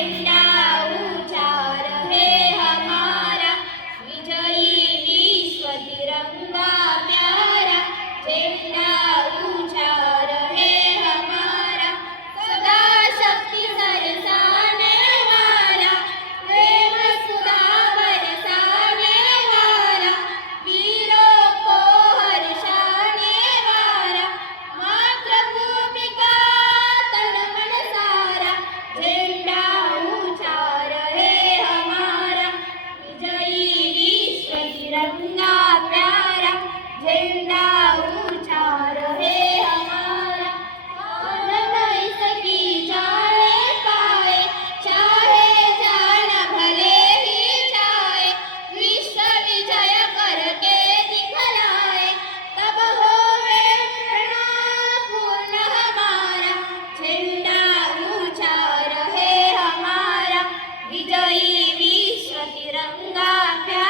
झंडा ऊंचा रहे हमारा, विजयी विश्व तिरंगा प्यारा। झंडा ऊंचा रहे हमारा, सदा शक्ति बरसाने वाला, प्रेम सुधा बरसाने वाला, वीरों को हर्षाने वाला, मातृभूमि का तन मन सारा। झंडा ऊंचा रहे हमारा, विजयी विश्व तिरंगा प्यारा। झंडा ऊंचा रहे हमारा, कौन नहीं सकी जाने पाए, चाहे जान भले ही जाए। विश्व विजय करके दिखलाए, तब होवे प्रणव पूर्ण हमारा। झंडा ऊंचा रहे हमारा, विजयी विश्व तिरंगा प्यारा।